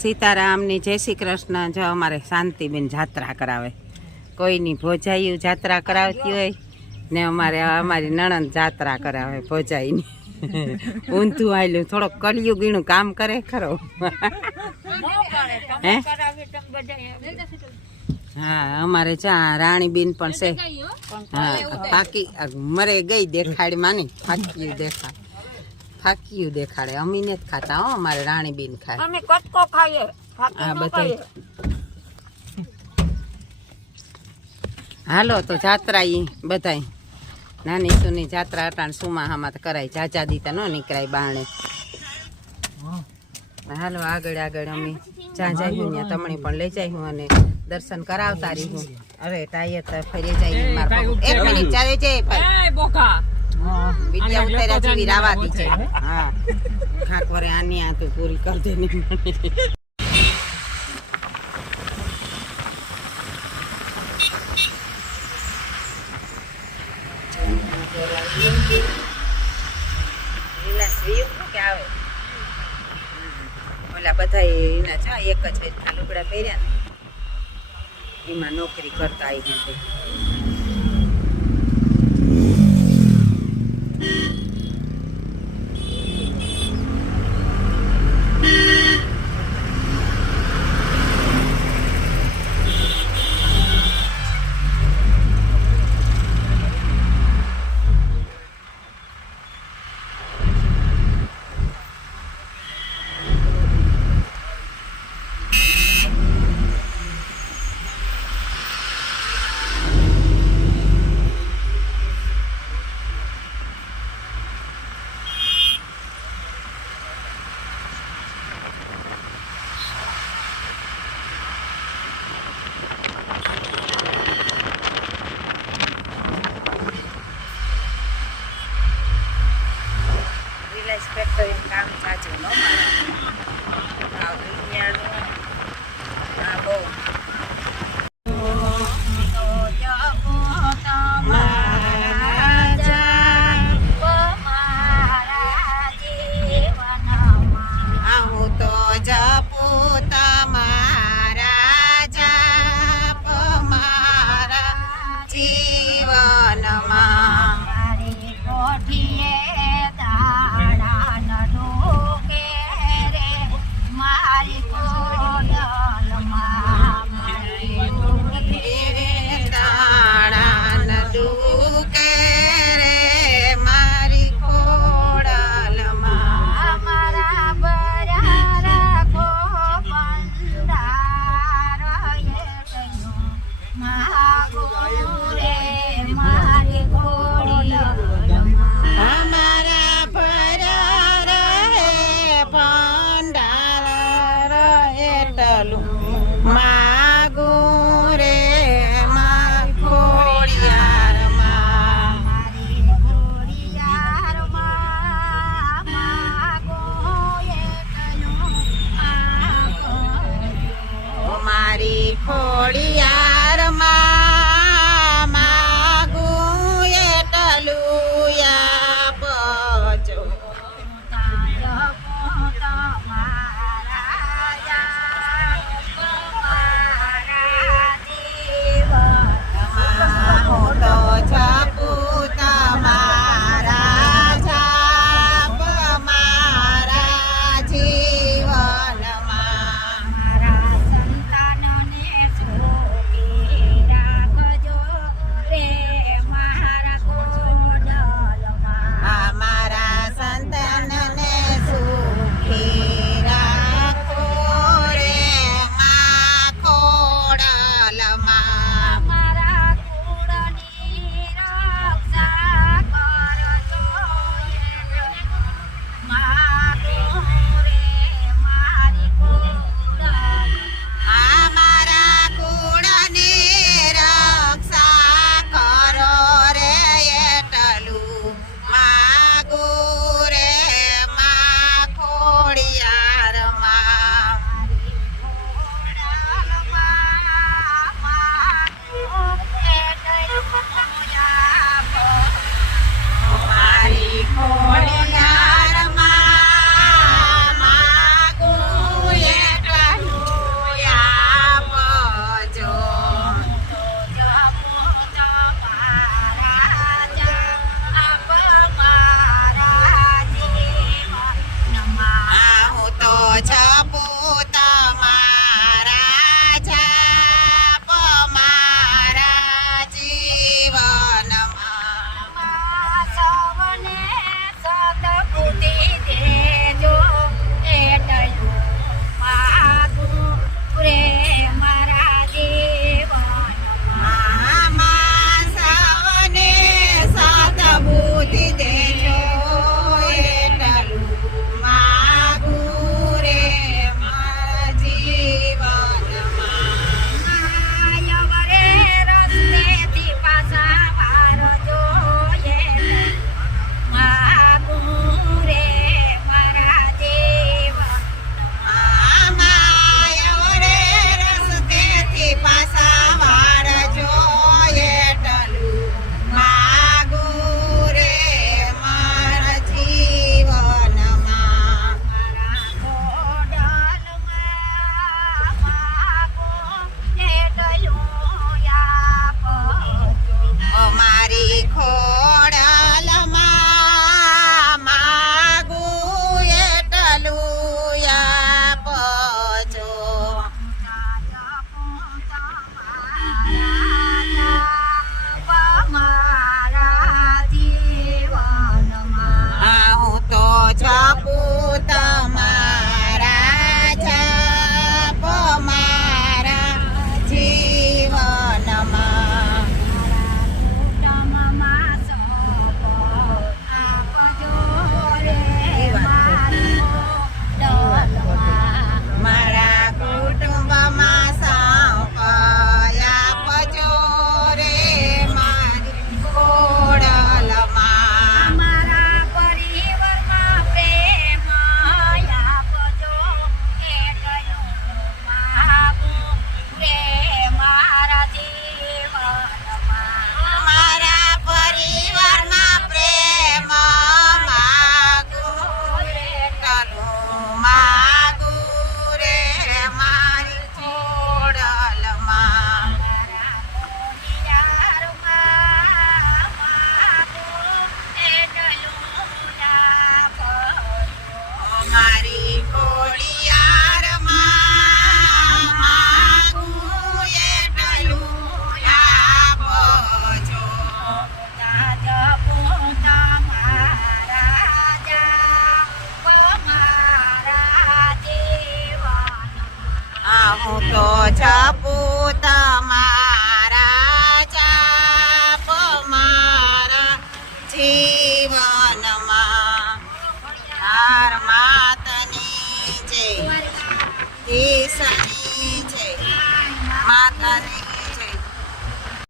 સીતારામની જય શ્રી કૃષ્ણ જો અમારે શાંતિબેન જાત્રા કરાવે. કોઈની ભોજાઈયું જાત્રા કરાવતી હોય ને અમારે અમારી નણંદ જાત્રા કરાવે ભોજાઈની. ઊંધું આવેલું થોડોક કલિયું ગીણું કામ કરે ખરો. હે? હા? અમારે ચા રાણીબેન પણ છે. હા પાકી મરે ગઈ દેખાડી માની પાકી દેખાડ. ફાક્યું દેખાડે. અમીને જ ખાતા હો અમારે રાણીબેન ખાય. અમે કટકો ખાઈએ હા બધા હાલો તો જાત્રા ઈ બધાય. નાની સુની જાત્રા અટાણ સુમાહામાં તો કરાય. જાજા દીતા ન નીકળાય બાણે હાલો આગળ આગળ અમે જ્યાં જઈશું ત્યાં તમને પણ લઈ જઈશું અને દર્શન કરાવતા રહી હું. અરે ટાયર તો ફરી જાય એક મિનિટ ચાલે છે ભાઈ. વિદ્યા ઉતાર્યા જેવી રાવાતી છે. હા. ખાકવરે આની આ તો પૂરી કર દે ને. ઓલા બધા એના છે એક જ લુગડા પહેર્યા ને. એમાં નોકરી કરતા આવી નથી Chapo.